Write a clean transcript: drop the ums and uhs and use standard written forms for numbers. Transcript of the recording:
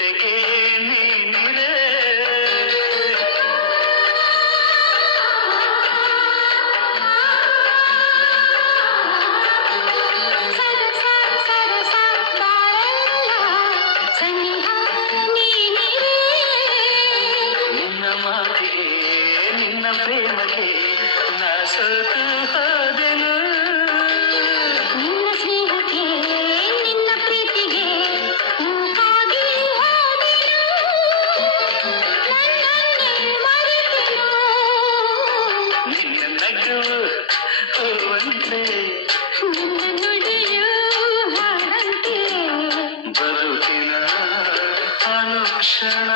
ಜೊತೆಗೆ ನೀನಿರೆ ನಿನ್ನ ಮಾತಿಗೆ ನಿನ್ನ ಪ್ರೇಮಗೆ ನಾ ಸೋತು ಹೋದೆನು ನಿನ್ನ ಸ್ನೇಹಕ್ಕೆ ನಿನ್ನ ಪ್ರೀತಿಗೆ ಮೂಕಾಗಿ ಹೋದೆನು ನನ್ನನ್ನೇ ಮರೆತೆನು ನಿನ್ನ ನಗುವು ಹೂವಂತೆ ನಿನ್ನ ನುಡಿಯು ಹಾಡಂತೆ ಬರುತ್ತಿನ ಅನುಕ್ಷಣ